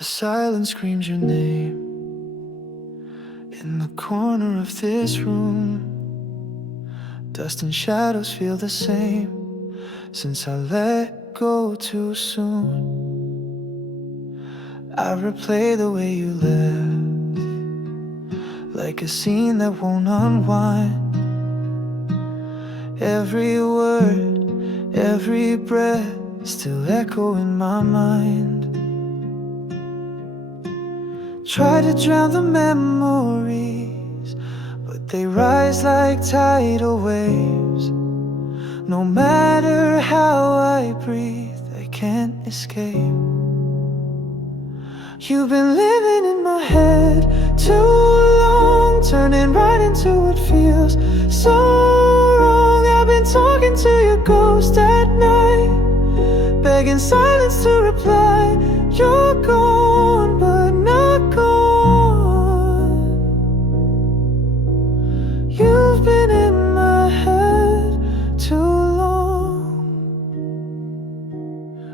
The silence screams your name in the corner of this room. Dust and shadows feel the same since I let go too soon. I replay the way you left, like a scene that won't unwind. Every word, every breath still echo in my mind. Try to drown the memories, but they rise like tidal waves. No matter how I breathe, I can't escape. You've been living in my head too long, turning right into what feels so wrong. I've been talking to your ghost at night, begging silence to reply. You're gone, but not gone. You've been in my head too long.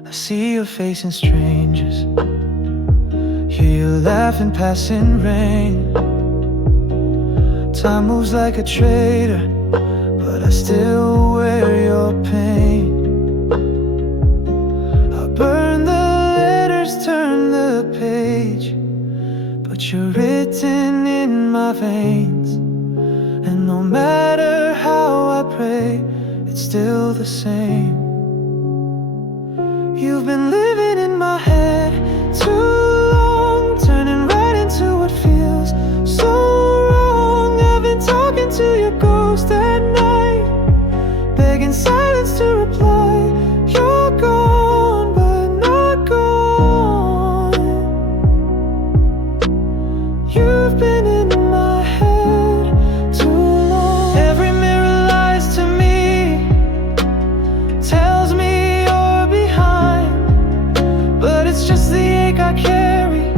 I see your face in strangers, hear you laugh in passing rain. Time moves like a traitor, but I still wear your pain. I burn the letters, turn the page, but you're written in my veins. And no matter how I pray, it's still the same. You've been living in my head too long, turning right into what feels so wrong. I've been talking to your ghost at night, begging silence to reply. You're gone, but not gone. You've been in my head too long. Every mirror lies to me, tells me you're behind, but it's just the ache I carry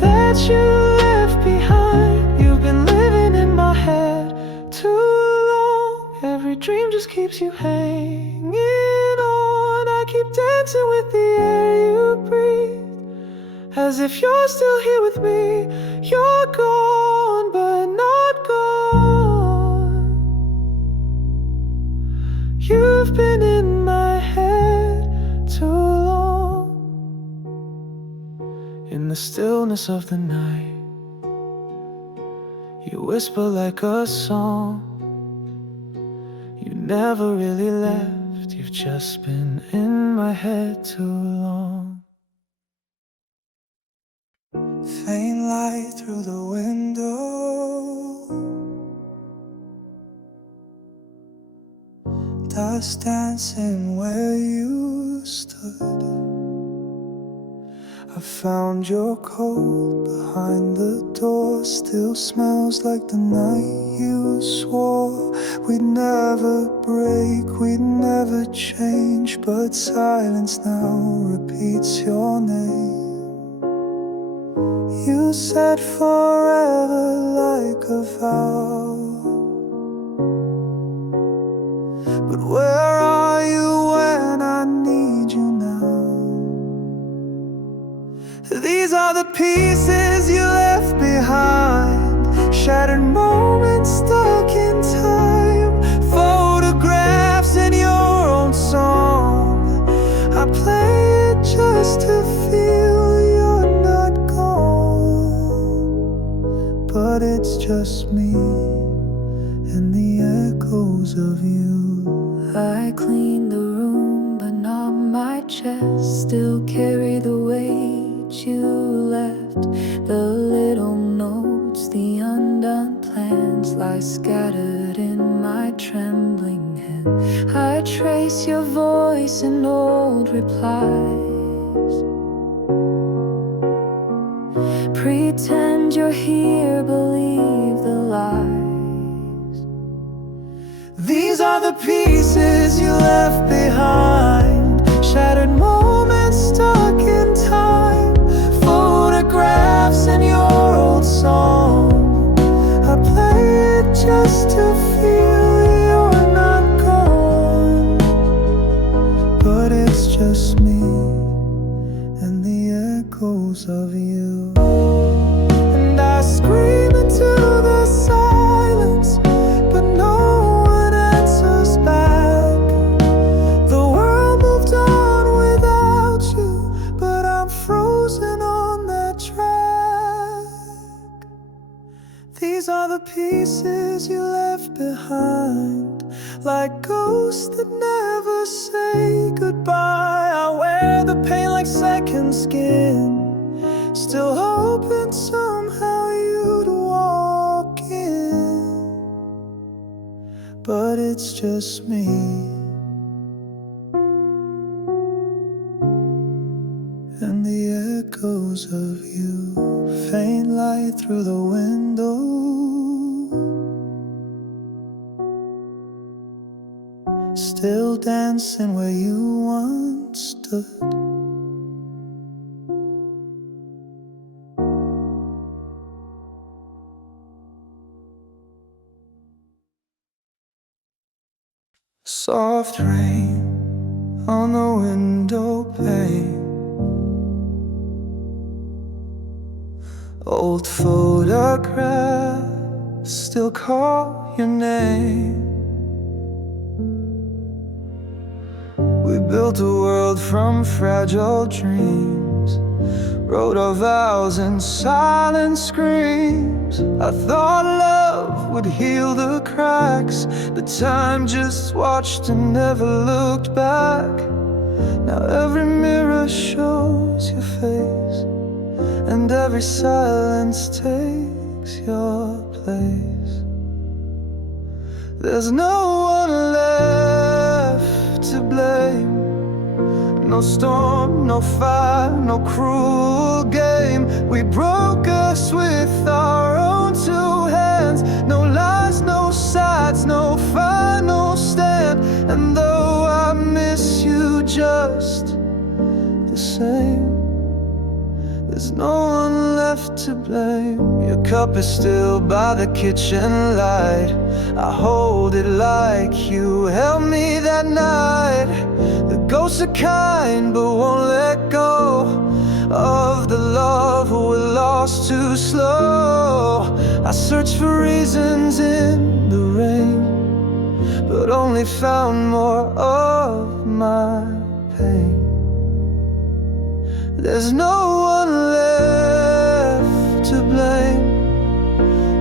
that you left behind. You've been living in my head too long. Every dream just keeps you hanging on. I keep dancing with the air you breathe, as if you're still here with me. You're gone, but not gone. You've been in my head too long. In the stillness of the night, you whisper like a song. You never really left, you've just been in my head too long. Faint light through the window, dust dancing where you stood. I found your coat behind the door, still smells like the night you swore we'd never break, we'd never change. But silence now repeats your name. You said forever like a vow, but where are you when I need you now? These are the pieces you left behind, shattered moments stuck in time, photographs in your own song. I play it just to feel you're not gone, but it's just me and the echoes of you. I clean the room, but not my chest. Still carry the weight you left. The little notes, the undone plans lie scattered in my trembling hand. I trace your voice in old replies, pretend you're here, believe the lies. These are the pieces you left behind, shattered moments stuck in time, photographs in your old song. I play it just to feel you're not gone, but it's just me and the echoes of you. And I scream into the silence, but no one answers back. The world moved on without you, but I'm frozen on that track. These are the pieces you left behind, like ghosts that never say goodbye. I wear the pain like second skin, still hoping somehow you'd walk in. But it's just me, and the echoes of you, faint light through the window, still dancing where you once stood. Soft rain on the window pane, old photographs still call your name. We built a world from fragile dreams, wrote our vows in silent screams. I thought love would heal the cracks, but time just watched and never looked back. Now every mirror shows your face, and every silence takes your place. There's no one left to blame. No storm, no fire, no cruel game. We broke us with our own two hands. No lies, no sides, no final stand. And though I miss you just the same, there's no one left to blame. Your cup is still by the kitchen light. I hold it like you held me that night. The ghosts are kind but won't let go of the love we lost too slow. I searched for reasons in the rain, but only found more of my pain. There's no one left to blame.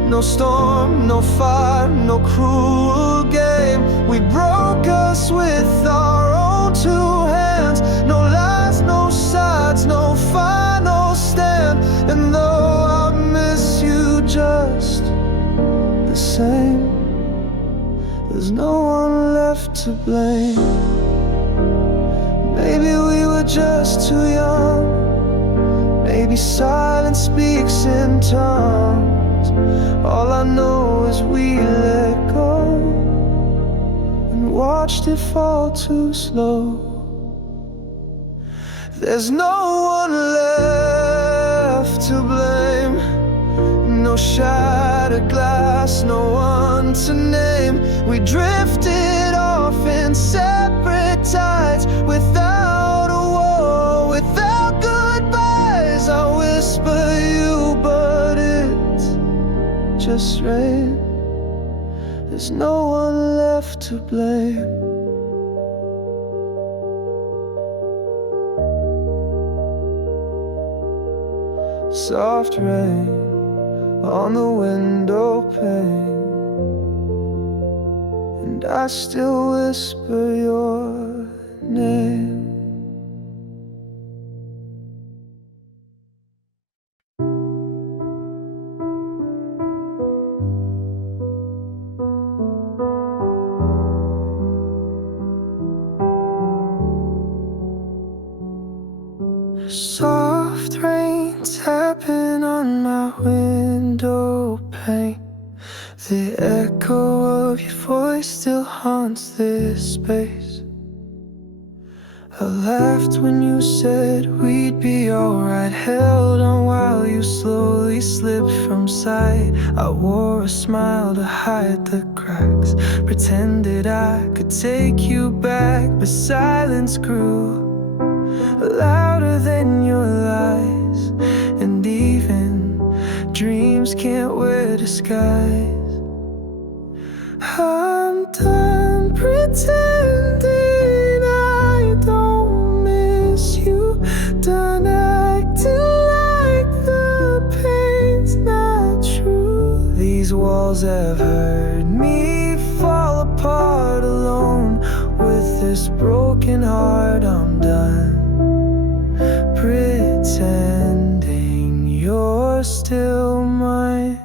No storm, no fire, no cruel game. We broke us with our own two hands. No lies, no sides, no final stand. And though I miss you just the same, there's no one left to blame. Maybe we were just too young. Maybe silence speaks in tongues. All I know is we let go and watched it fall too slow. There's no one left to blame. No shattered glass, no one to name. We drifted off in separate tides, without a war, without goodbyes. I whisper you, but it's just rain. There's no one left to blame. Soft rain on the window pane, and I still whisper your name. Soft rain tapping on my window pane. The echo of your voice still haunts this space. I laughed when you said we'd be alright, held on while you slowly slipped from sight. I wore a smile to hide the cracks, pretended I could take you back, but silence grew louder than your lies. skies. I'm done pretending I don't miss you, done acting like the pain's not true. These walls have heard me fall apart alone. With this broken heart, I'm done pretending you're still mine.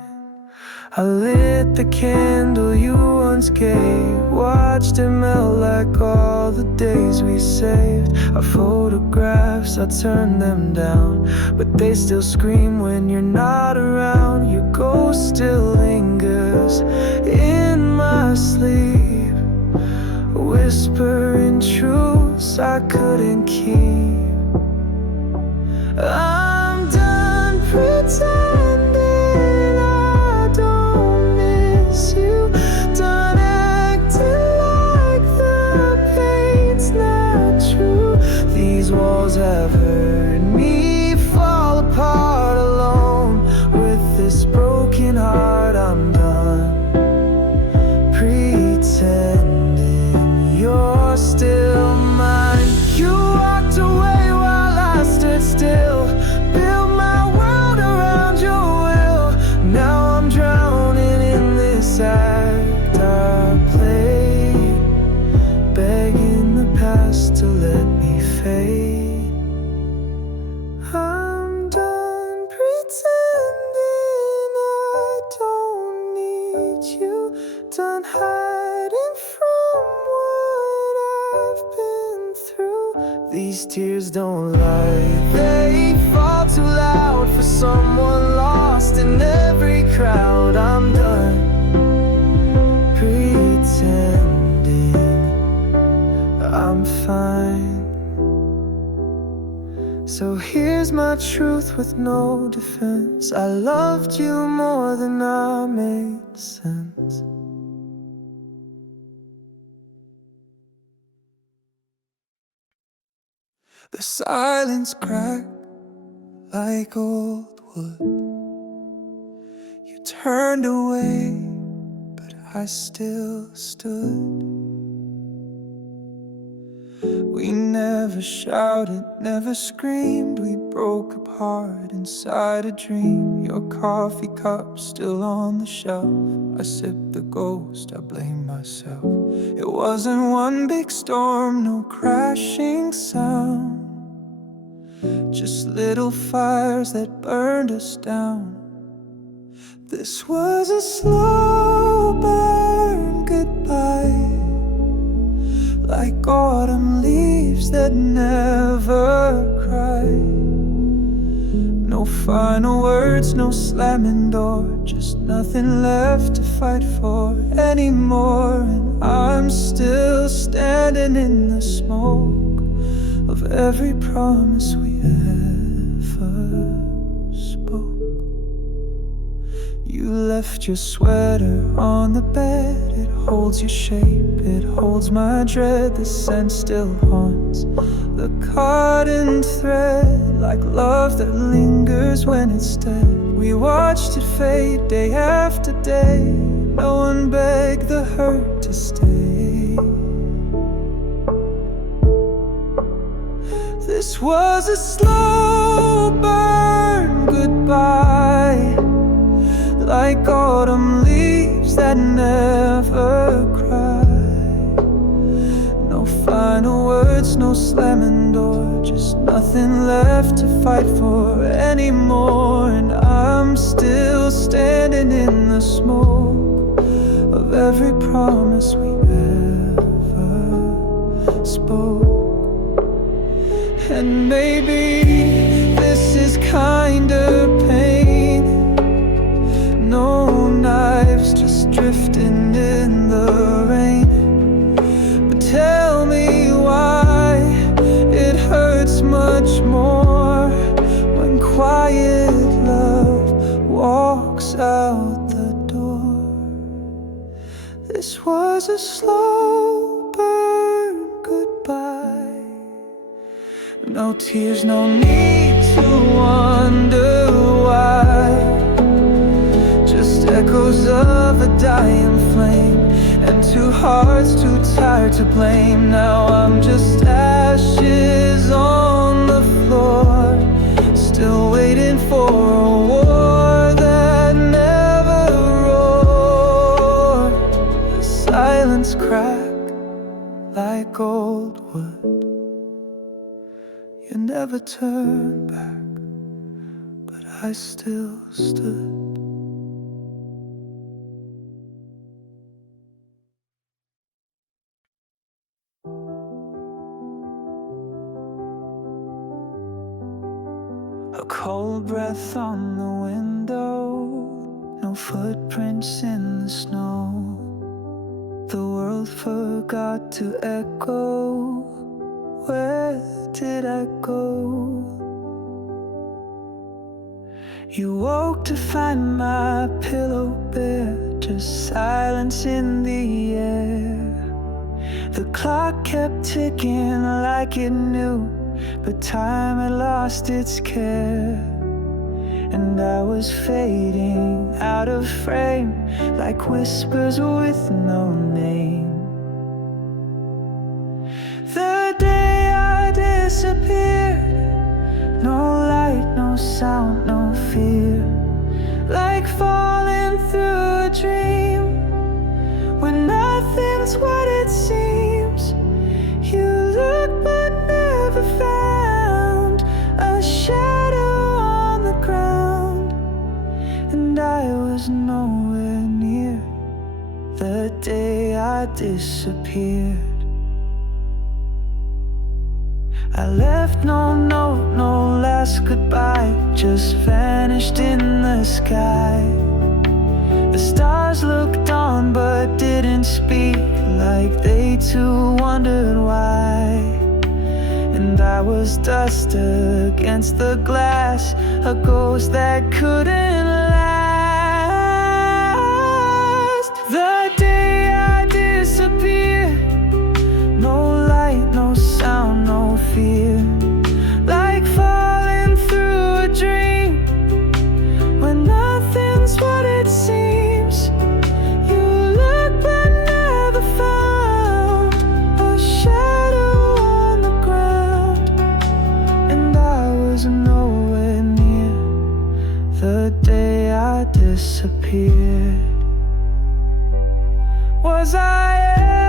I lit the candle you once gave, watched it melt like all the days we saved. Our photographs, I turned them down, but they still scream when you're not around. Your ghost still lingers in my sleep, whispering truths I couldn't keep. I'm done pretending I don't miss you, done acting like the pain's not true. These walls have heard me fall apart alone. With this broken heart, I'm done pretending you're still mine. You walked away while I stood still, built my world around your will. Now I'm drowning in this act I played, begging the past to let me fade. I'm done pretending I don't need you, done hiding from what I've been through. These tears don't lie, they fall too loud for someone lost in every crowd. I'm done pretending I'm fine. So here's my truth with no defense. I loved you more than I made sense. The silence cracked like old wood. You turned away, but I still stood. We never shouted, never screamed. We broke apart inside a dream. Your coffee cup still on the shelf. I sipped the ghost, I blame myself. It wasn't one big storm, no crashing sound, just little fires that burned us down. This was a slow burn goodbye, like autumn leaves that never cry. No final words, no slamming door, just nothing left to fight for anymore. And I'm still standing in the smoke of every promise we ever spoke. You left your sweater on the bed. It holds your shape, it holds my dread. The scent still haunts the cotton thread, like love that lingers when it's dead. We watched it fade day after day. No one begged the hurt to stay. This was a slow burn goodbye, like autumn leaves that never cry. No final words, no slamming door, just nothing left to fight for anymore. And I'm still standing in the smoke of every promise we ever spoke. And maybe this is kinda pain, no knives, just drifting in the rain. But tell me why it hurts much more when quiet love walks out the door. This was a slow burn goodbye. No tears, no need to wonder why, just echoes heart's too tired to blame. Now I'm just ashes on the floor, still waiting for a war that never roared. The silence cracked like old wood. You never turned back, but I still stood. A cold breath on the window, no footprints in the snow. The world forgot to echo. Where did I go? You woke to find my pillow bare, just silence in the air. The clock kept ticking like it knew, but time had lost its care. And I was fading out of frame, like whispers with no name. The day I disappeared, no light, no sound, no fear, like falling through a dream when nothing's what it seems. You look but never found a shadow on the ground, and I was nowhere near the day I disappeared. I left no note, no last goodbye, just vanished in the sky. The stars looked on but didn't speak, like they too wondered why. And I was dust against the glass, a ghost that couldn't last. The day I disappeared, no light, no sound, no fear, like falling through a dream when nothing's what it seems. You look but never found a shadow on the ground, and I was nowhere near the day I disappeared. Was I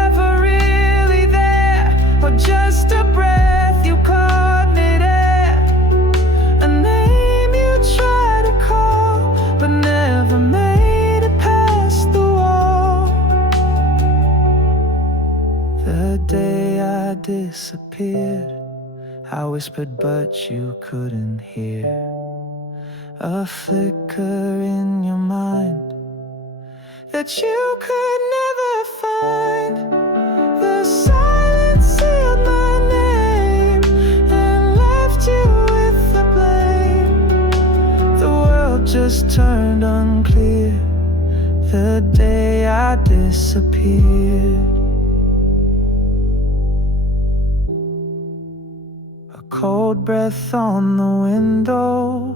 ever really there, or just a breath you caught midair? A name you tried to call, but never made it past the wall. The day I disappeared, I whispered but you couldn't hear. A flicker in your mind that you could never find. The silence sealed my name and left you with the blame. The world just turned unclear the day I disappeared. A cold breath on the window,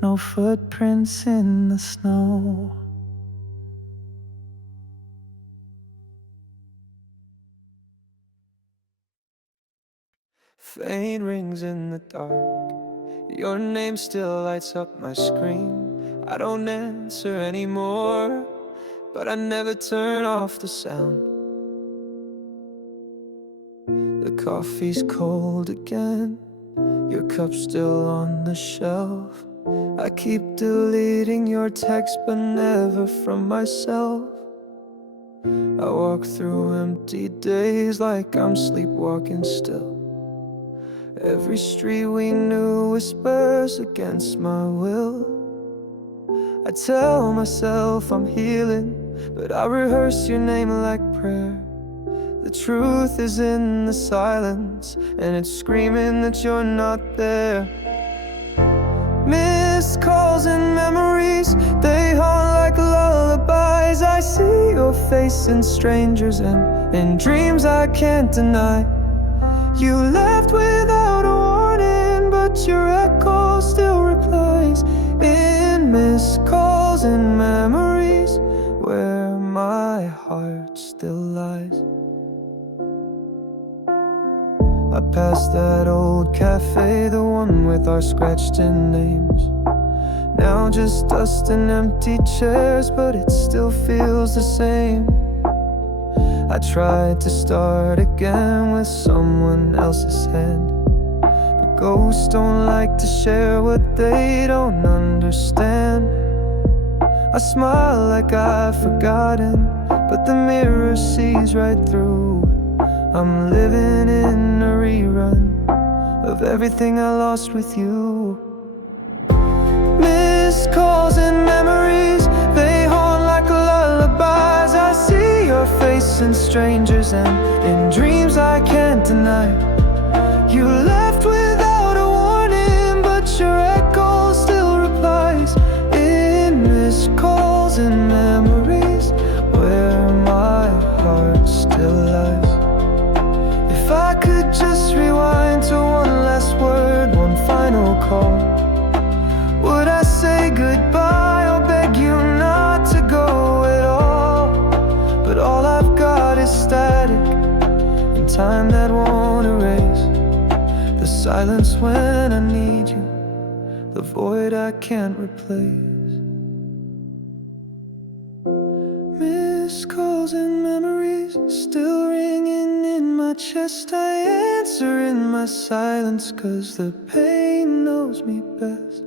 no footprints in the snow. Faint rings in the dark, your name still lights up my screen. I don't answer anymore, but I never turn off the sound. The coffee's cold again, your cup's still on the shelf. I keep deleting your texts, but never from myself. I walk through empty days like I'm sleepwalking still. Every street we knew whispers against my will. I tell myself I'm healing, but I rehearse your name like prayer. The truth is in the silence, and it's screaming that you're not there. Missed calls and memories, they haunt like lullabies. I see your face in strangers and in dreams I can't deny. You left without a warning, but your echo still replies in missed calls and memories where my heart still lies. I passed that old cafe, the one with our scratched-in names. Now just dust and empty chairs, but it still feels the same. I tried to start again with someone else's hand. But ghosts don't like to share what they don't understand. I smile like I've forgotten, but the mirror sees right through. I'm living in a rerun of everything I lost with you. Missed calls and memories, they haunt like lullabies. I see your face in strangers and in dreams I can't deny. You left without a warning, but your echo still replies. In missed calls and memories, where my heart still lies. If I could just rewind to one last word, one final call, would I say goodbye or beg you not to go at all? But all I've got is static and time that won't erase the silence when I need you, the void I can't replace. Missed calls and memories still ringing in my chest. I answer in my silence, 'cause the pain knows me best.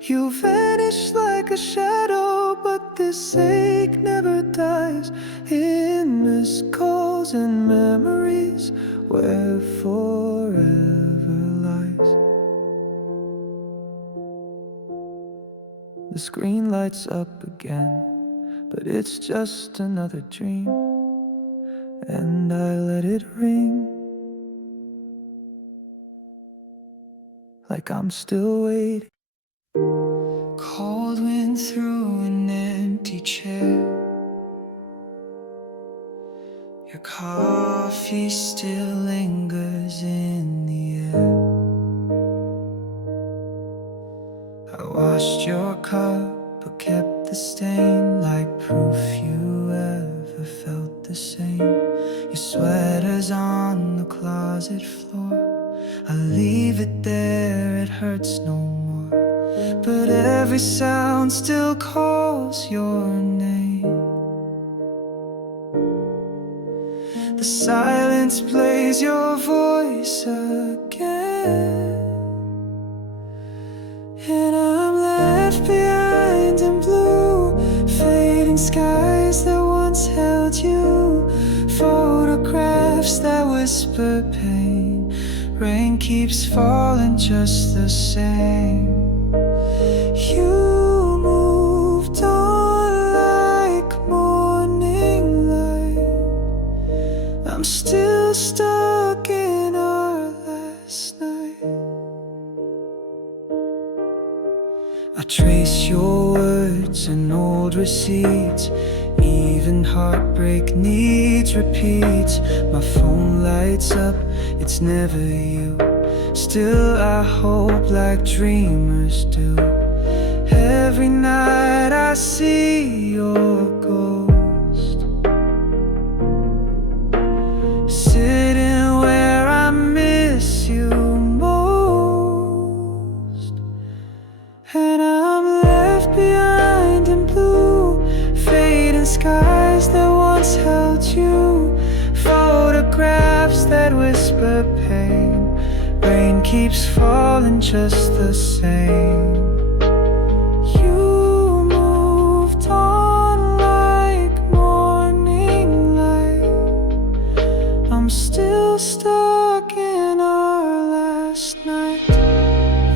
You vanish like a shadow, but this ache never dies. In missed calls and memories, where forever lies. The screen lights up again, but it's just another dream, and I let it ring like I'm still waiting. Cold wind through an empty chair, your coffee still lingers in the air. I washed your cup but kept the stain, like proof you ever felt the same. Your sweater's on the closet floor, I leave it there, it hurts no more. But every sound still calls your name. The silence plays your voice again, and I'm left behind in blue, fading skies that once held you, photographs that whisper pain. Rain keeps falling just the same. You moved on like morning light. I'm still stuck in our last night. I trace your words and old receipts. Even heartbreak needs repeats. My phone lights up, it's never you. Still I hope like dreamers do. Every night I see your ghost, sitting where I miss you most. And I'm left behind in blue, fading skies that once held you, photographs that whisper pain. Rain keeps falling just the same. You moved on like morning light. I'm still stuck in our last night.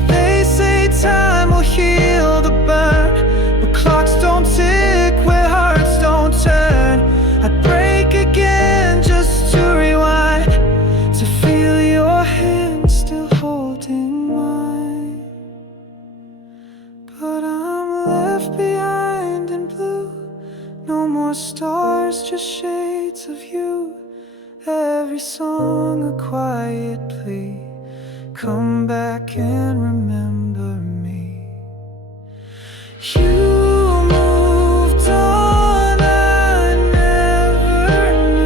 They say time will heal the burn, but clocks don't tick where hearts don't turn. I'd break again just to rewind, to feel your hand still holding mine. But I'm left behind in blue, no more stars, just shades of you. Every song a quiet plea, come back and remember me. You moved on, I never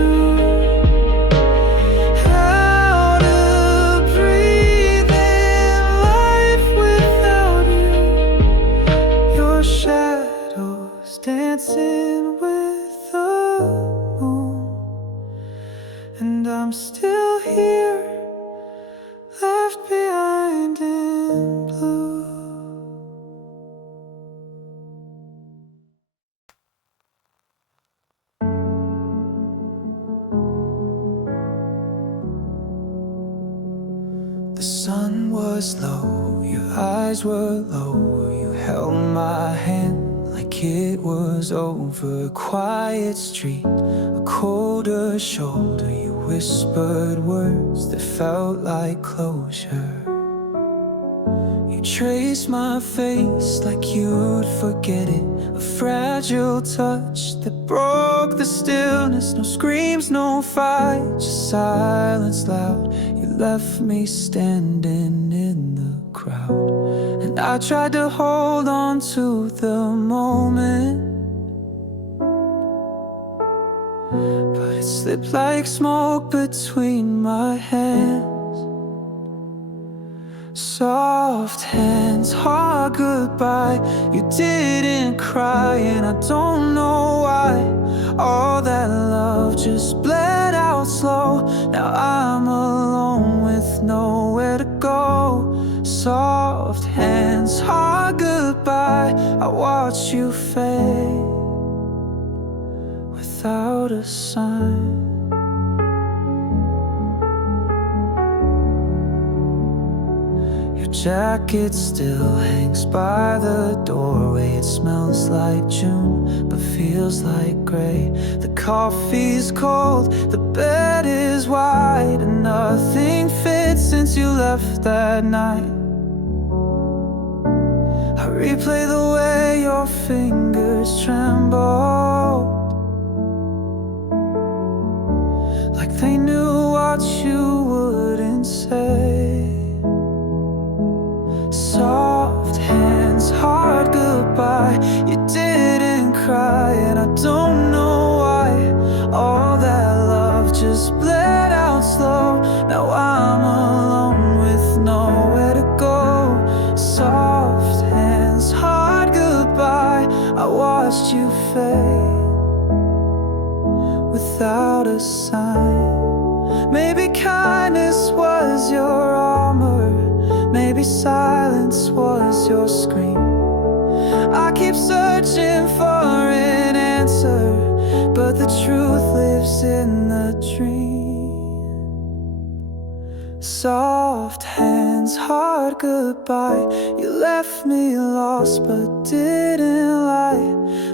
was low, your eyes were low. You held my hand like it was over a quiet street, a colder shoulder. You whispered words that felt like closure. You traced my face like you'd forget it, a fragile touch that broke the stillness. No screams, no fight, just silence loud. You left me standing in the crowd, and I tried to hold on to the moment, but it slipped like smoke between my hands. Soft hands, hard goodbye. You didn't cry, and I don't know why. All that love just bled out slow. Now I'm alone with nowhere to go. Soft hands, hard goodbye. I watch you fade without a sign. Your jacket still hangs by the doorway. It smells like June, but feels like gray. The coffee's cold, the bed is wide, and nothing fits since you left that night. I replay the way your fingers trembled, like they knew what you wouldn't say. Soft hands, hard goodbye. You didn't cry, and I don't know why. All that love just bled out slow. Now I'm alone with nowhere to go. Soft hands, hard goodbye. I watched you fade without a sign. Maybe kindness was your armor, maybe silence was your scream. I keep searching for an answer, but the truth lives in the dream. Soft hands, hard goodbye. You left me lost but didn't lie.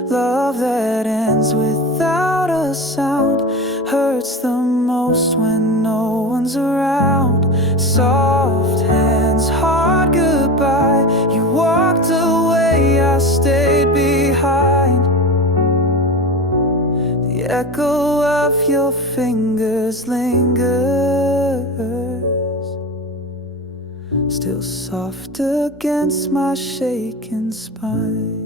Love that ends without a sound hurts the most when no one's around. Soft hands, hard goodbye. You walked away, I stayed behind. The echo of your fingers lingers, still soft against my shaking spine.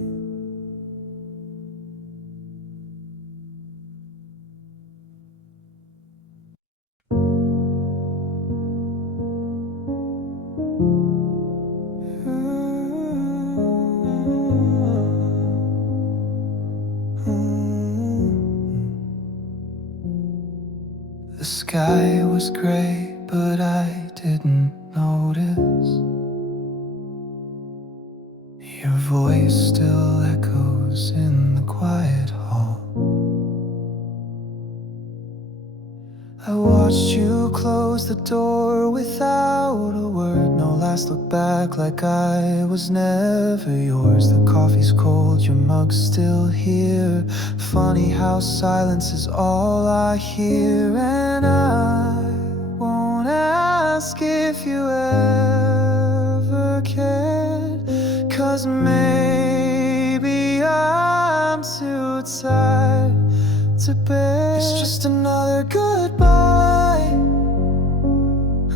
The sky was gray, but I didn't notice. Your voice still echoes in the quiet hall. I watched you close the door without a word. No last look back, like I was never yours. The coffee's cold, your mug's still here. Funny how silence is all I hear. And I won't ask if you ever cared, 'cause maybe I'm too tired to bear. It's just another goodbye,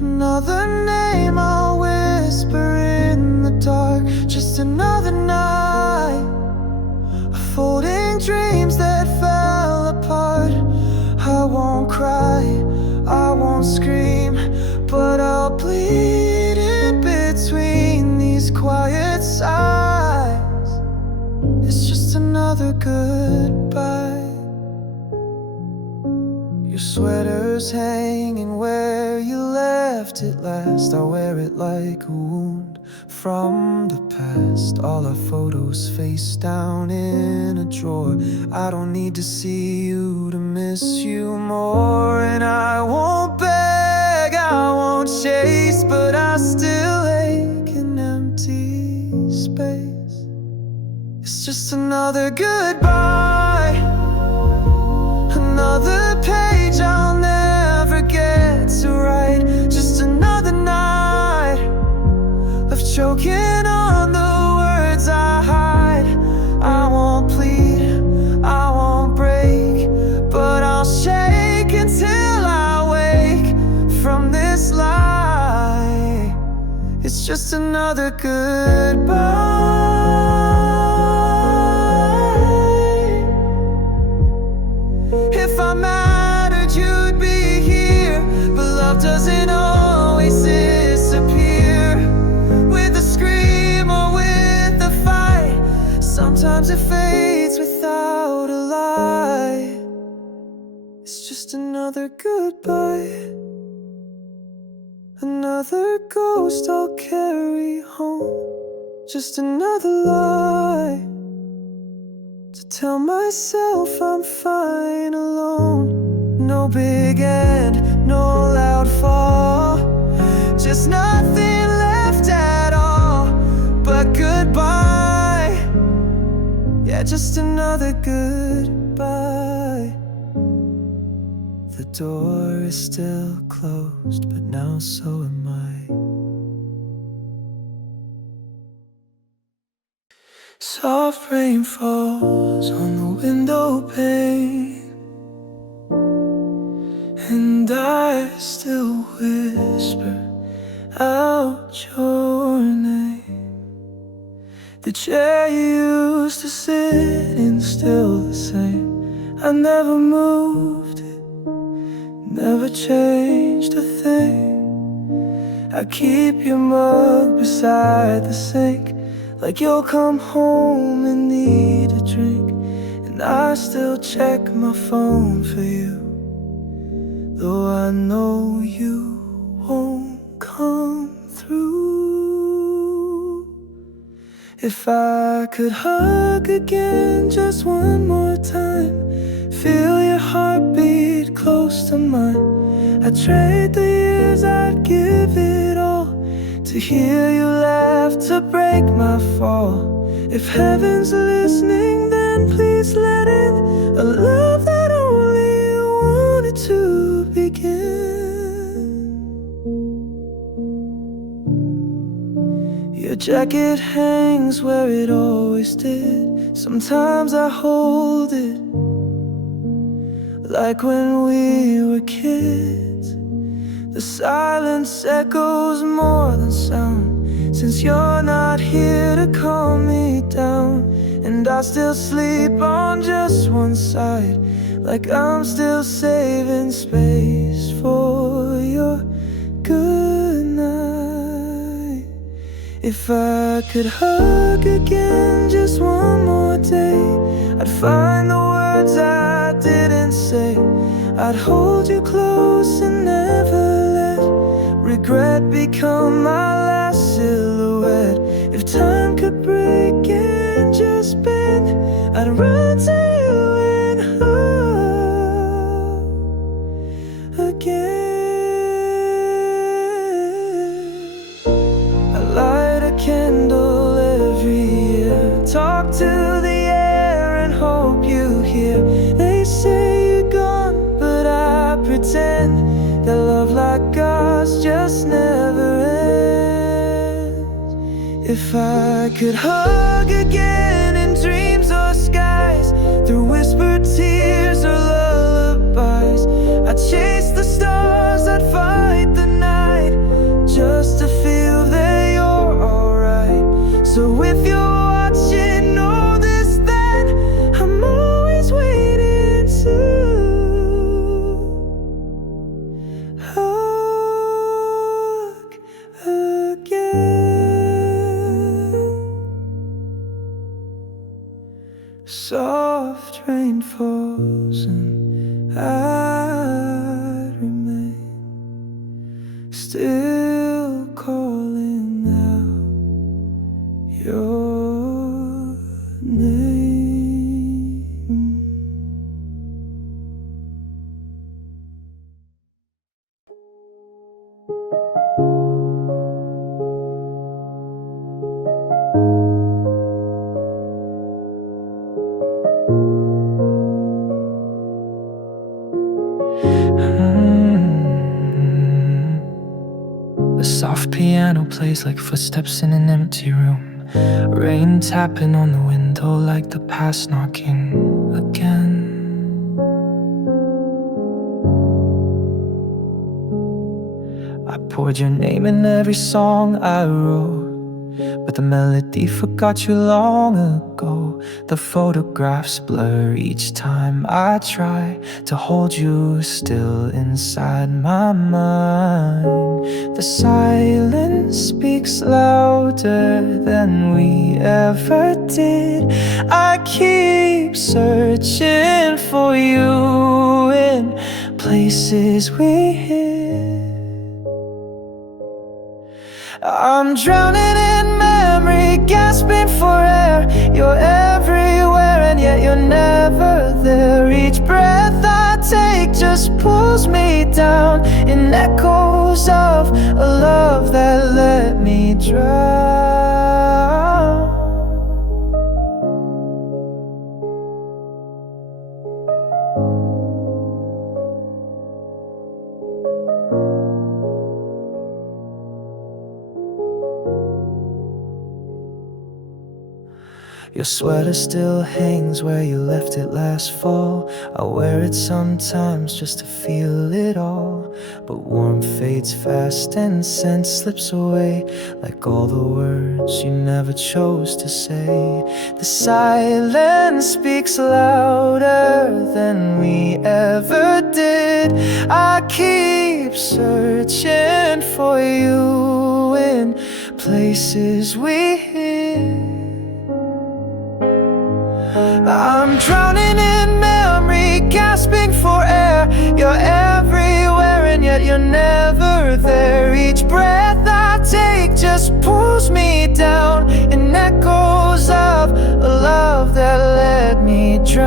another name I'll whisper in the dark. Just another night of folding dreams that fell apart. I won't cry, I won't scream, but I'll bleed in between these quiet sighs. It's just another goodbye. Your sweater's hanging where you left it last. I wear it like a wound from the past. All our photos face down in a drawer. I don't need to see you to miss you more. And I won't beg, I won't chase, but I still hate another goodbye, another page I'll never get to write. Just another night of choking on the words I hide. I won't plead, I won't break, but I'll shake until I wake from this lie. It's just another goodbye. If I mattered, you'd be here, but love doesn't always disappear with a scream or with a fight. Sometimes it fades without a lie. It's just another goodbye, another ghost I'll carry home. Just another lie to tell myself I'm fine alone. No big end, no loud fall, just nothing left at all but goodbye. Yeah, just another goodbye. The door is still closed, but now so am I. Soft rain falls on the window pane, and I still whisper out your name. The chair you used to sit in, still the same. I never moved it, never changed a thing. I keep your mug beside the sink, like you'll come home and need a drink. And I still check my phone for you, though I know you won't come through. If I could hug again just one more time, feel your heartbeat close to mine, I'd trade the years, I'd give it all to hear you laugh, to break my fall. If heaven's listening, then please let it, a love that only wanted to begin. Your jacket hangs where it always did. Sometimes I hold it like when we were kids. The silence echoes more than sound, since you're not here to calm me down. And I still sleep on just one side, like I'm still saving space for your good night. If I could hug again just one more day, I'd find the words I didn't say. I'd hold you close and never let regret become my last silhouette. If time could break and just bend, I'd run to you and hug again. I light a candle every year, talk to the air and hope you hear. They say you're gone, but I pretend that love like ours just never ends. If I could hug again in dreams or skies, through whispered tears or lullabies, I'd chase the stars, I'd fight the night, just to feel that you're alright. So if you're watching, know this, that I'm always waiting to hug again. Soft rain falls and I remain, still calling out your name. plays like footsteps in an empty room. Rain tapping on the window like the past knocking again. I poured your name in every song I wrote, but the melody forgot you long ago. The photographs blur each time I try to hold you still inside my mind. The silence speaks louder than we ever did. I keep searching for you in places we hid. I'm drowning in memory, gasping for air. You're everywhere and yet you're never there. Each breath I take just pulls me down in echoes of a love that let me drown. Your sweater still hangs where you left it last fall. I wear it sometimes just to feel it all, but warmth fades fast and scent slips away, like all the words you never chose to say. The silence speaks louder than we ever did. I keep searching for you in places we hid. I'm drowning in memory, gasping for air. You're everywhere and yet you're never there. Each breath I take just pulls me down in echoes of a love that let me drown.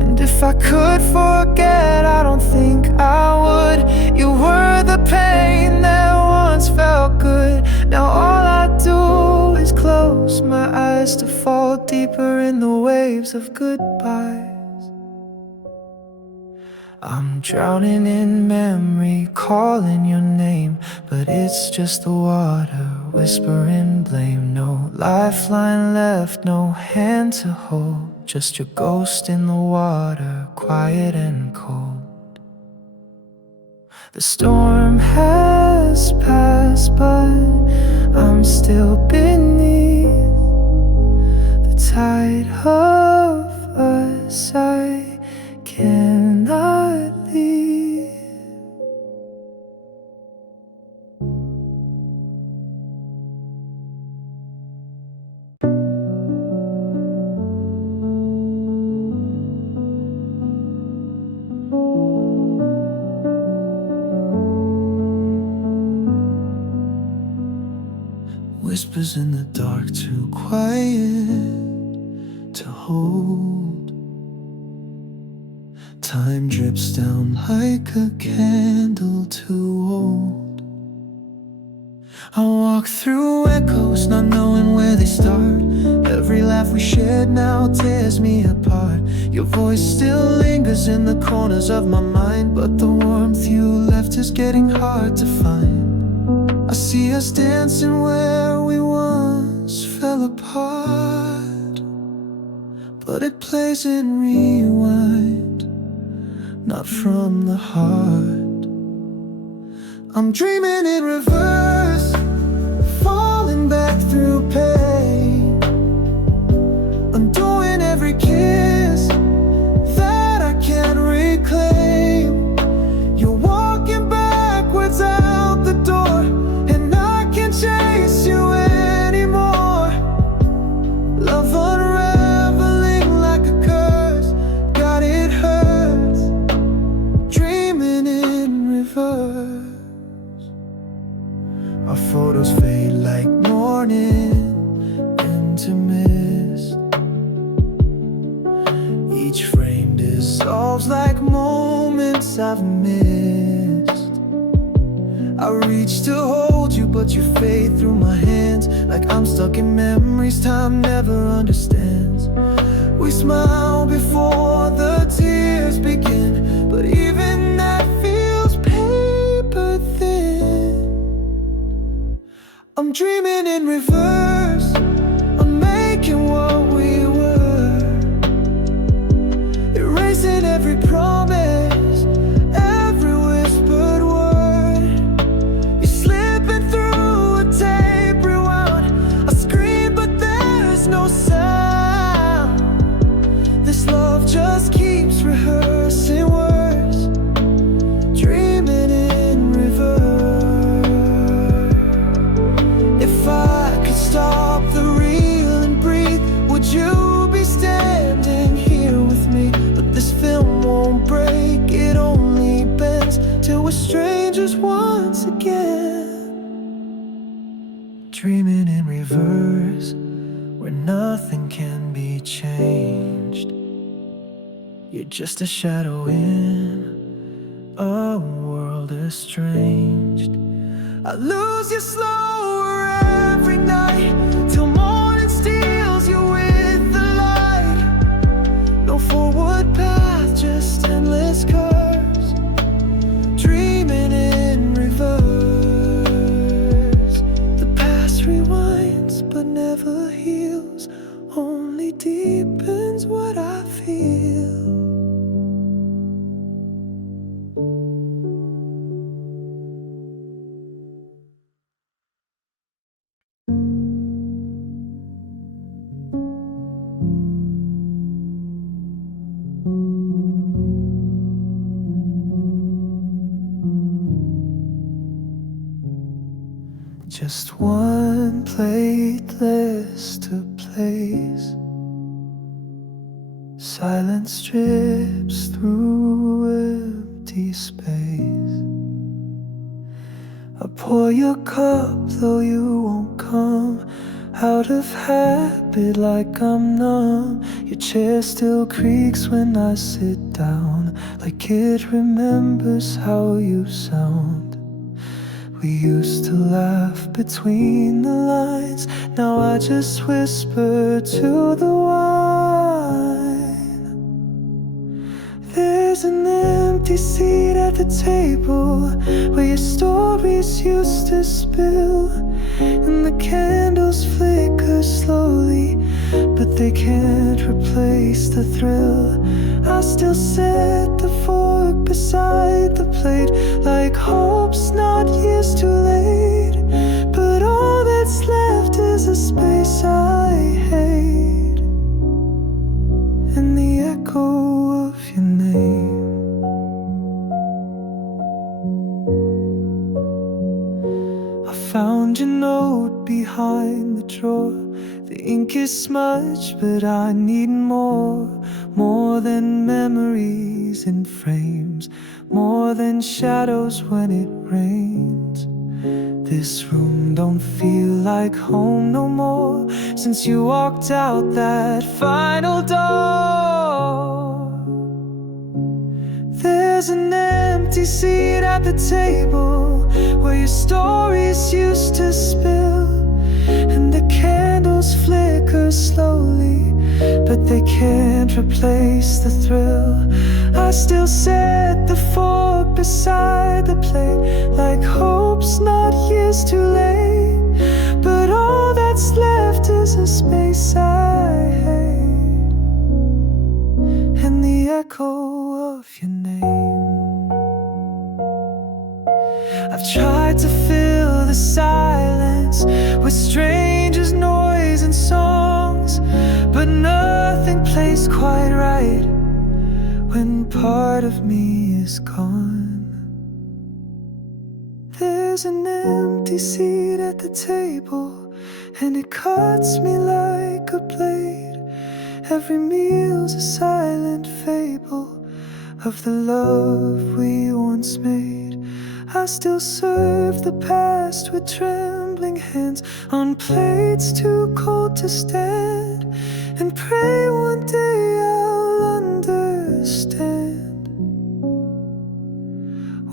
And if I could forget, I don't think I would. You were the pain that once felt good. Now all I do is close my eyes to fall deeper in the waves of goodbyes. I'm drowning in memory, calling your name, but it's just the water whispering blame. No lifeline left, no hand to hold, just your ghost in the water, quiet and cold. The storm has passed, but I'm still beneath the tide of us. I cannot leave. Whispers in the dark, too quiet to hold. Time drips down like a candle too old. I walk through echoes, not knowing where they start. Every laugh we shared now tears me apart. Your voice still lingers in the corners of my mind, but the warmth you left is getting hard to find. I see us dancing where we once fell apart, but it plays in rewind, not from the heart. I'm dreaming in reverse, falling back through pain, undoing every kiss that I can't reclaim. You're walking backwards out the door, chase you anymore. Love unraveling like a curse. God, it hurts. Dreaming in reverse. Our photos fade like morning into mist. Each frame dissolves like moments I've missed. I reach to hold you, but you fade through my hands, like I'm stuck in memories time never understands. We smile before the tears begin, but even that feels pain. I'm dreaming in reverse. I'm making what we were, erasing every promise, every whispered word. You're slipping through a tape rewound. I scream but there's no sound. This love just keeps rehearsing words, dreaming in reverse. If I could stop the reel and breathe, would you be standing here with me? But this film won't break, it only bends till we're strangers once again. Dreaming in reverse, where nothing can be changed. You're just a shadow in a world estranged. I lose you slower every night, till morning steals you with the light. No forward path, just endless curves, dreaming in reverse. The past rewinds but never heals, only deepens what I feel. Just one plate less to place. Silence strips through empty space. I pour your cup though you won't come, out of habit like I'm numb. Your chair still creaks when I sit down, like it remembers how you sound. We used to laugh between the lines, now I just whisper to the wine. There's an empty seat at the table where your stories used to spill, and the candles flicker slowly, but they can't replace the thrill. I still set the fork beside the plate, like hope's not years too late. But all that's left is a space I hate, and the echo of your name. I found your note behind the drawer. The ink is smudged, but I need more. More than memories in frames, more than shadows when it rains. This room don't feel like home no more since you walked out that final door. There's an empty seat at the table where your stories used to spill, and the candles flicker slowly, but they can't replace the thrill. I still set the fork beside the plate, like hope's not years too late. But all that's left is a space I hate, and the echo of your name. I've tried to fill the silence with strangers, noise and songs, but nothing plays quite right when part of me is gone. There's an empty seat at the table, and it cuts me like a blade. Every meal's a silent fable of the love we once made. I still serve the past with trembling hands on plates too cold to stand, and pray one day I'll understand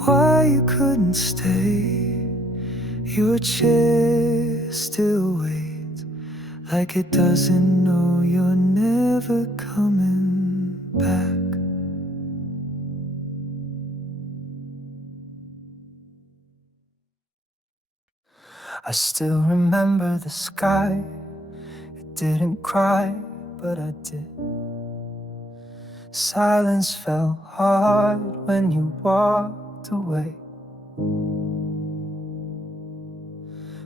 why you couldn't stay. Your chair still waits, like it doesn't know you're never coming back. I still remember the sky. It didn't cry, but I did. Silence fell hard when you walked away.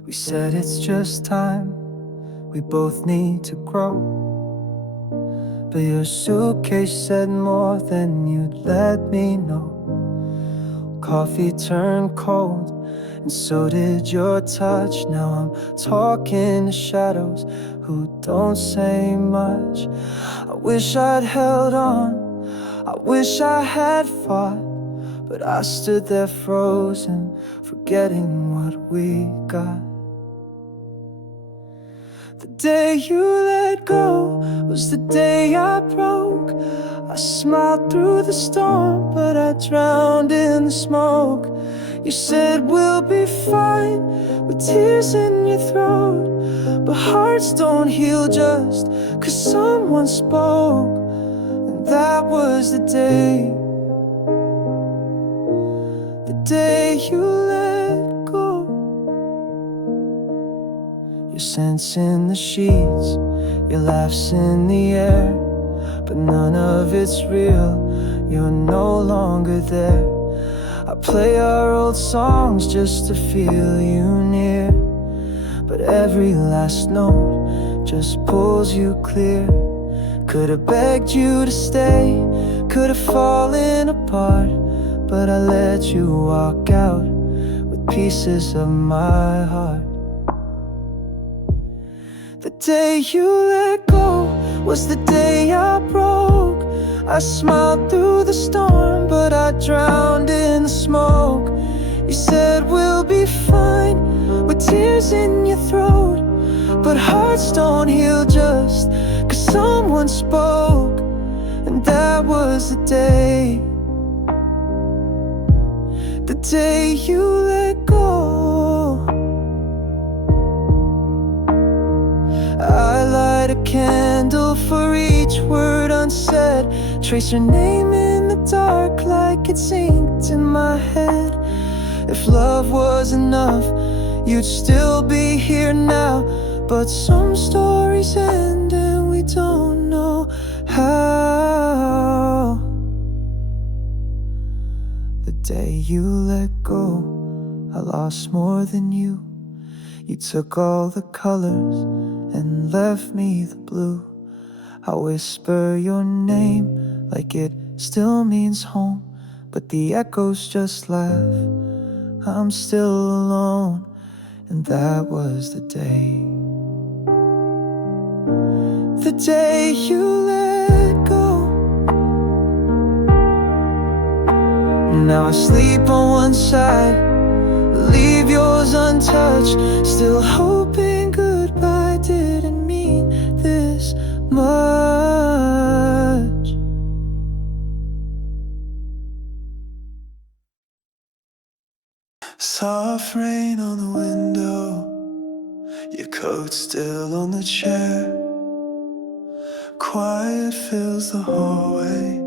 We said it's just time, we both need to grow. But your suitcase said more than you'd let me know. Coffee turned cold, and so did your touch. Now I'm talking to shadows who don't say much. I wish I'd held on, I wish I had fought, but I stood there frozen, forgetting what we got. The day you let go was the day I broke. I smiled through the storm, but I drowned in the smoke. You said we'll be fine, with tears in your throat. But hearts don't heal just 'cause someone spoke. And that was the day you let go. Your scents in the sheets, your laughs in the air, but none of it's real, you're no longer there. I play our old songs just to feel you near, but every last note just pulls you clear. Could've begged you to stay, could've fallen apart, but I let you walk out with pieces of my heart. The day you let go was the day I broke. I smiled through the storm, but I drowned in the smoke. You said we'll be fine, with tears in your throat. But hearts don't heal just 'cause someone spoke. And that was the day you let go. I light a candle for each word unsaid, trace your name in the dark like it's inked in my head. If love was enough, you'd still be here now. But some stories end and we don't know how. The day you let go, I lost more than you. You took all the colors and left me the blue. I whisper your name like it still means home, but the echoes just laugh. I'm still alone, and that was the day you let go. Now I sleep on one side, leave yours untouched, still hoping goodbye didn't mean this much. Soft rain on the window, your coat still on the chair. Quiet fills the hallway,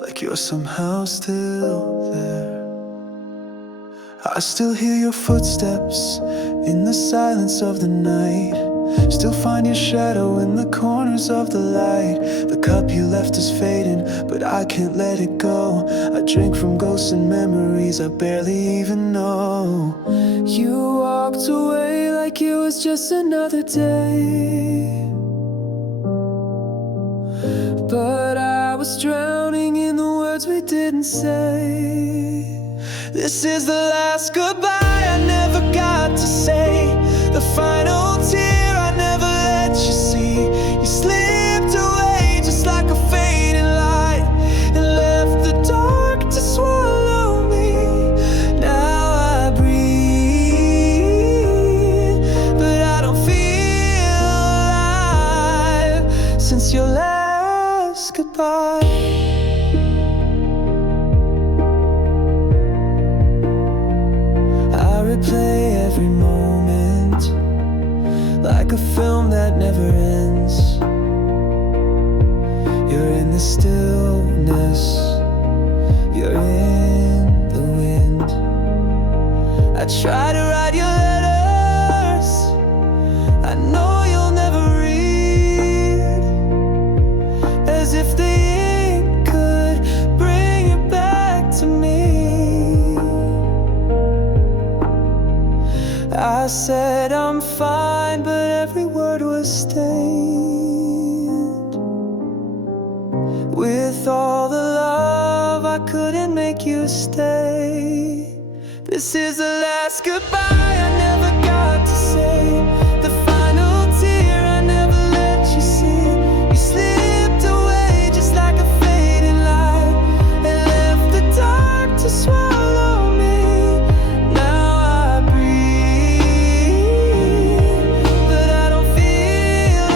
like you're somehow still there. I still hear your footsteps in the silence of the night, still find your shadow in the corners of the light. The cup you left is fading, but I can't let it go. I drink from ghosts and memories I barely even know. You walked away like it was just another day, but I was drowning in the words we didn't say. This is the last goodbye I never got to say, the final tear I never let you see. You slipped away just like a fading light and left the dark to swallow me. Now I breathe, but I don't feel alive since your last goodbye. Replay every moment like a film that never ends. You're in the stillness, you're in the wind. I try to write your letter, I said I'm fine, but every word was stained with all the love. I couldn't make you stay. This is the last goodbye I never got to say, the final tear I never let you see. You slipped away just like a fading light and left the dark to swallow me. Now I breathe, but I don't feel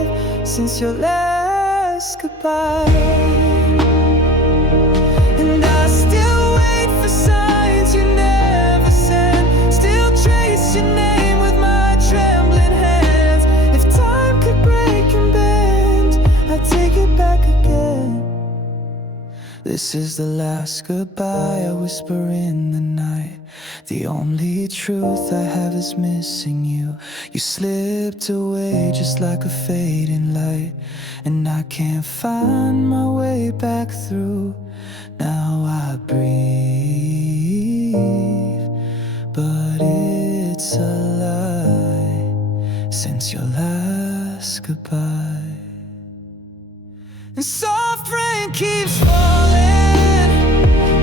alive since your last goodbye. And I still wait for signs you never sent, still trace your name with my trembling hands. If time could break and bend, I'd take it back again. This is the last goodbye I whisper in the night. The only truth I have is missing you. You slipped away just like a fading light, and I can't find my way back through. Now I breathe, but it's a lie since your last goodbye. And soft rain keeps falling,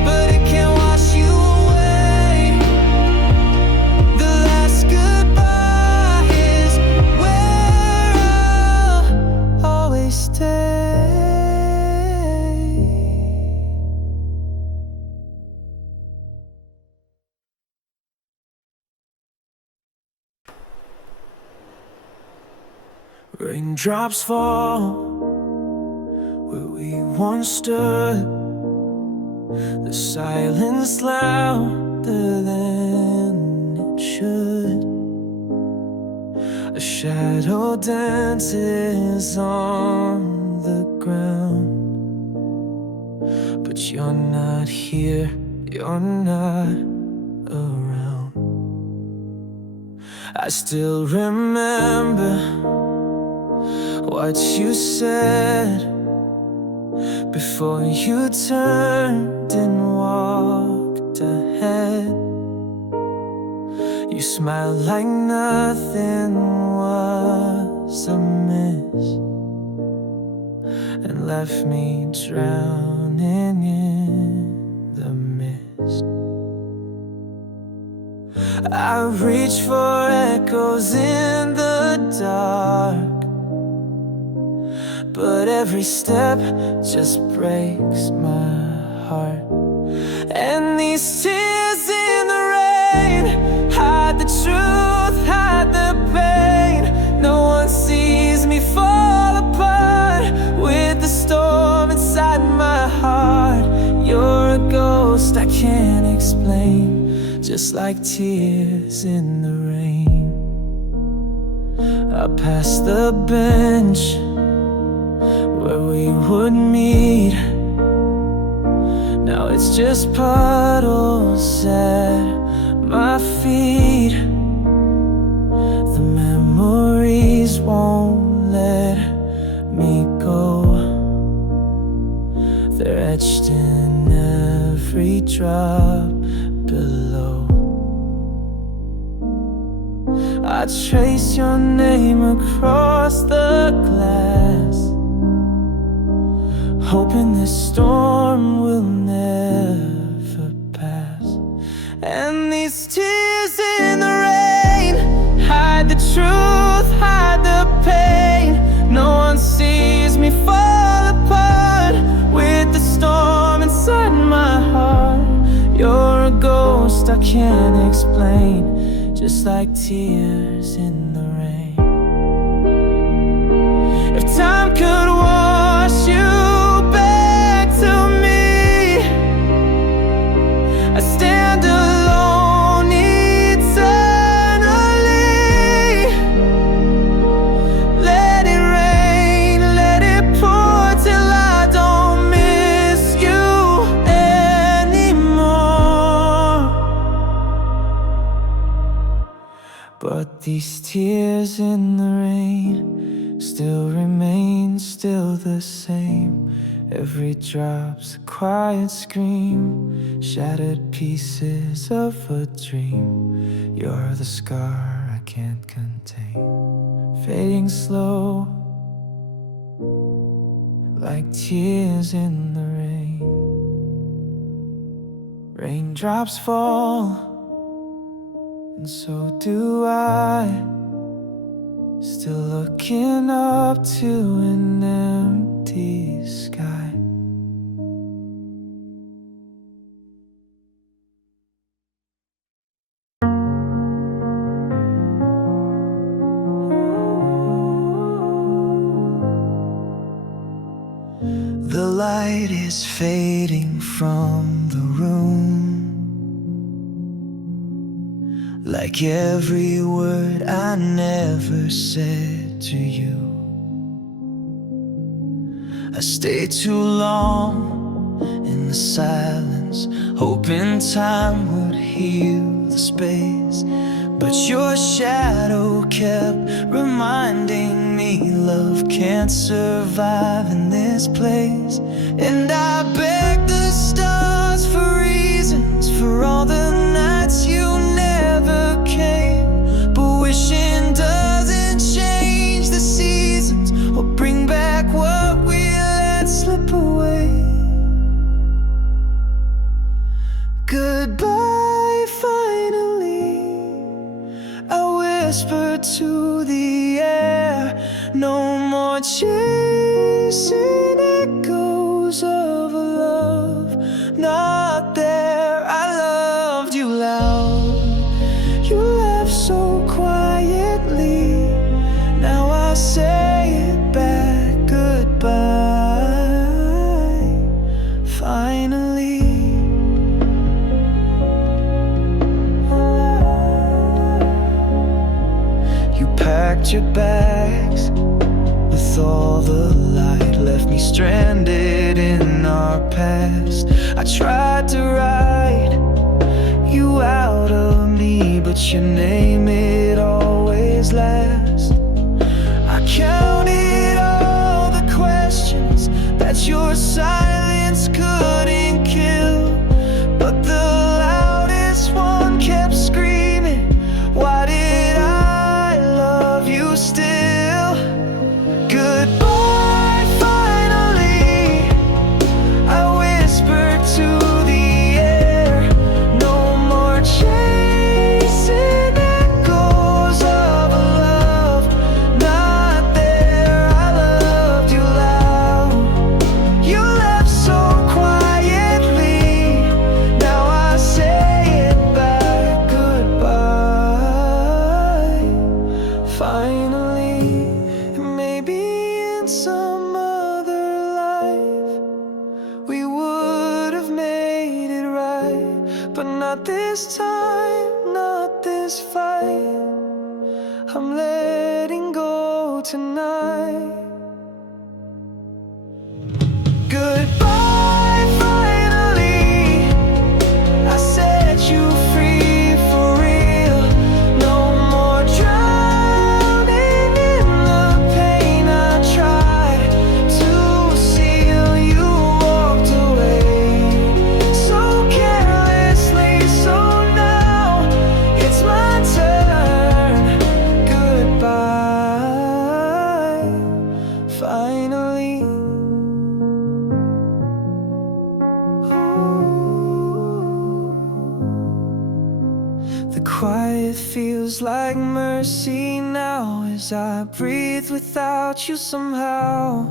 but it can't wash you away. The last goodbye is where I'll always stay. Raindrops fall where we once stood, the silence louder than it should. A shadow dances on the ground, but you're not here, you're not around. I still remember what you said before you turned and walked ahead. You smiled like nothing was amiss and left me drowning in the mist. I reach for echoes in the dark, but every step just breaks my heart. And these tears in the rain hide the truth, hide the pain. No one sees me fall apart with the storm inside my heart. You're a ghost I can't explain, just like tears in the rain. I pass the bench where we would meet. Now it's just puddles at my feet. The memories won't let me go. They're etched in every drop below. I trace your name across the glass, hoping this storm will never pass. And these tears in the rain hide the truth, hide the pain. No one sees me fall apart with the storm inside my heart. You're a ghost I can't explain, just like tears in the rain. If time could wash you back to me, I stand alone eternally. Let it rain, let it pour till I don't miss you anymore. But these tears in the rain still remain, still the same. Every drop's a quiet scream, shattered pieces of a dream. You're the scar I can't contain, fading slow, like tears in the rain. Raindrops fall, and so do I, still looking up to an empty sky. The light is fading from the room, like every word I never said to you. I stayed too long in the silence, hoping time would heal the space. But your shadow kept reminding me love can't survive in this place. And I begged the stars for reasons, for all the nights you never came. But wishing doesn't change the seasons or bring back what we let slip away. Goodbye, finally, I whispered to the air. No more chasing echoes of a love not there. I loved you loud, you left so quietly. Now I say it back, goodbye, finally. Packed your bags with all the light, left me stranded in our past. I tried to write you out of me, but your name, it always lasts. I counted all the questions that your silence couldn't kill, but the loudest one kept screaming, why did I love you still? Goodbye, finally, I whispered to the air. No more chasing echoes of a love not there. I loved you loud, you left so quietly. Now I say it back, goodbye, finally. Maybe in some other life we would have made it right, but not this time, not this fight. I'm letting go tonight. Goodbye, finally, I set you free for real. No more drowning in the pain I tried to seal. You walked away so carelessly, so now it's my turn. Goodbye, finally. The quiet feels like mercy now as I breathe without you somehow.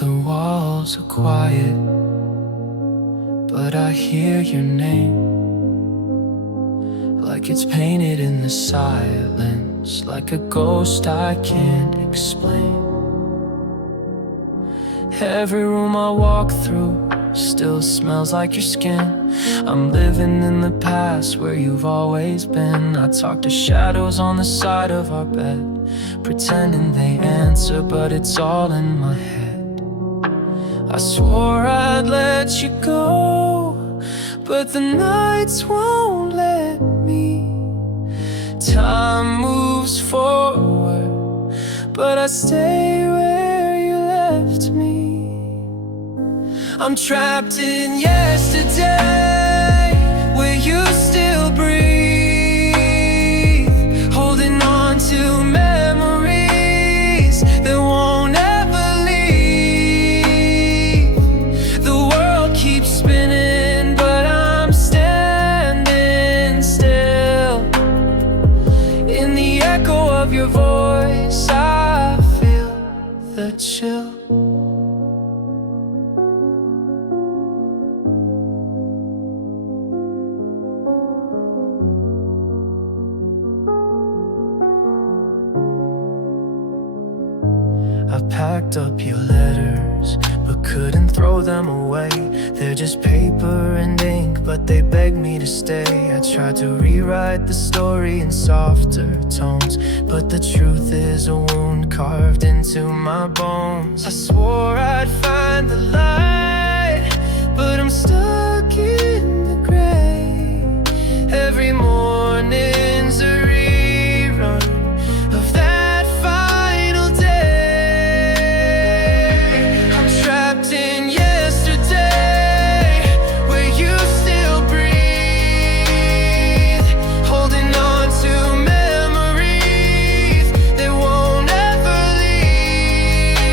The walls are quiet, but I hear your name, like it's painted in the silence, like a ghost I can't explain. Every room I walk through still smells like your skin. I'm living in the past where you've always been. I talk to shadows on the side of our bed, pretending they answer, but it's all in my head. I swore I'd let you go, but the nights won't let me. Time moves forward, but I stay where you left me. I'm trapped in yesterday, where you still breathe, holding on to memories that won't ever leave. The world keeps spinning, but I'm standing still. In the echo of your voice, I feel the chill. I packed up your letters, but couldn't throw them away. They're just paper and ink, but they begged me to stay. I tried to rewrite the story in softer tones, but the truth is a wound carved into my bones. I swore I'd find the light, but I'm stuck in the gray. Every morning's a rerun of that final day. I'm trapped in yesterday, where you still breathe, holding on to memories that won't ever leave.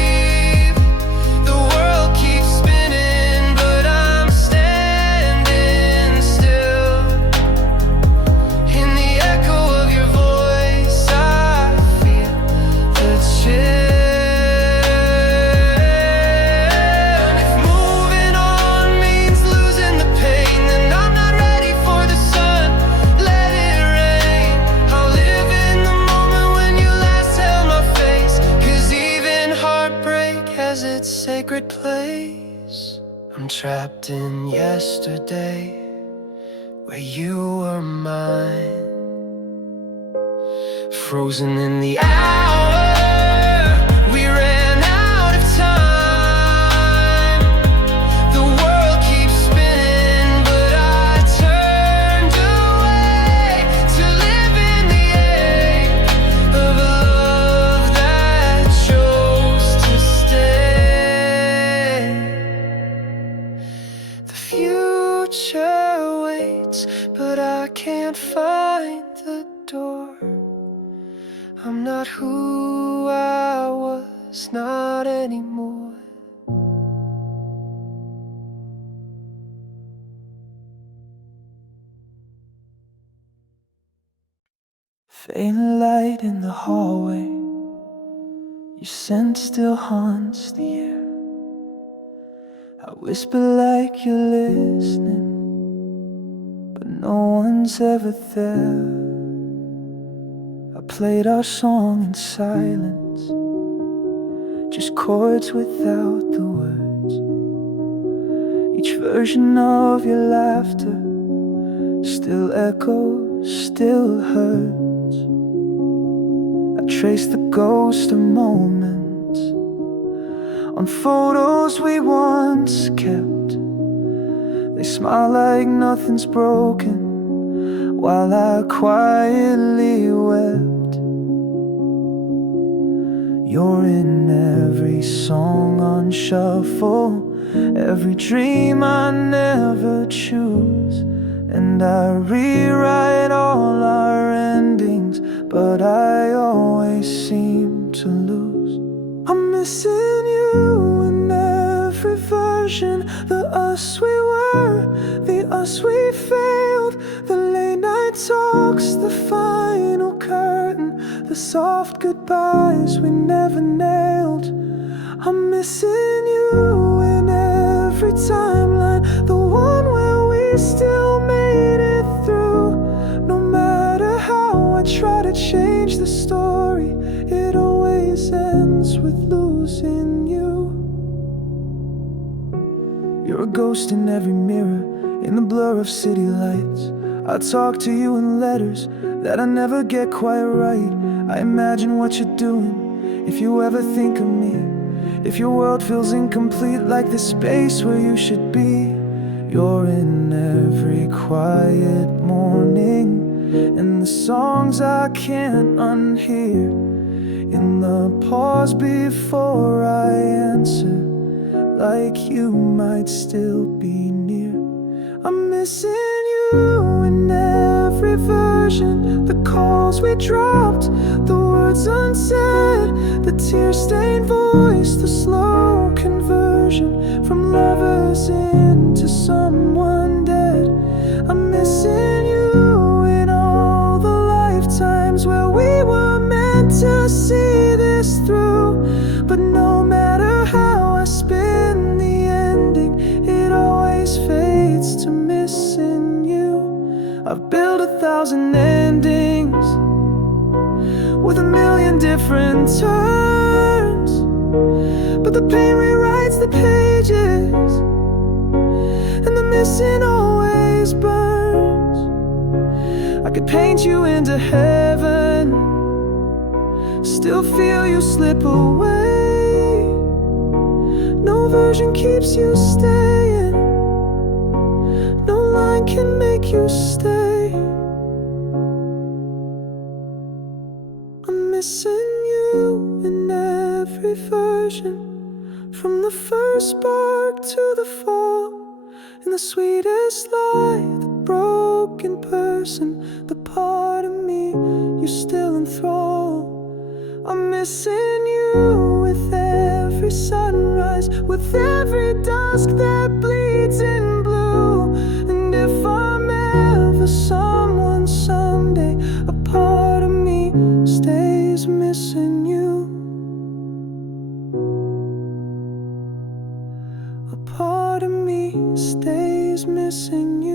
The world keeps spinning, but I'm standing still. In the echo of your voice, I feel the chill. And if moving on means losing the pain, then I'm not ready for the sun. Let it rain. I'll live in the moment when you last held my face, 'cause even heartbreak has its sacred place. I'm trapped in yesterday, where you were mine, frozen in the hour. We ran out of time. The world keeps spinning, but I turned away to live in the ache of a love that chose to stay. The future waits, but I can't find the door. I'm not who I was, not anymore. Faint light in the hallway, your scent still haunts the air. I whisper like you're listening, but no one's ever there. I played our song in silence, just chords without the words. Each version of your laughter still echoes, still hurts. I trace the ghost of moments on photos we once kept. They smile like nothing's broken, while I quietly wept. You're in every song on shuffle, every dream I never choose. And I rewrite all our endings, but I always seem to lose. I'm missing you in every version, the us we were, the us we failed, the late night talks, the final curtain, the soft goodbyes we never nailed. I'm missing you in every timeline, the one where we still made it through. No matter how I try to change the story, it always ends with losing you. You're a ghost in every mirror, in the blur of city lights. I talk to you in letters that I never get quite right. I imagine what you're doing if you ever think of me. If your world feels incomplete, like the space where you should be. You're in every quiet morning, and the songs I can't unhear. In the pause before I answer, like you might still be near. I'm missing you in every version. The calls we dropped, the words unsaid, the tear-stained voice, the slow conversion from lovers into someone dead. I'm missing you in all the lifetimes where we were meant to see this through. But no matter how I spin the ending, it always fades to missing you. I've built 1,000 endings with 1,000,000 different turns, but the pain rewrites the pages, and the missing always burns. I could paint you into heaven, still feel you slip away. No version keeps you staying, no line can make you stay. I'm missing you in every version, from the first spark to the fall. In the sweetest lie, the broken person, the part of me you still enthrall. I'm missing you with every sunrise, with every dusk that bleeds in blue. And if I'm ever someone someday, a part of me stays missing you. A part of me stays missing you.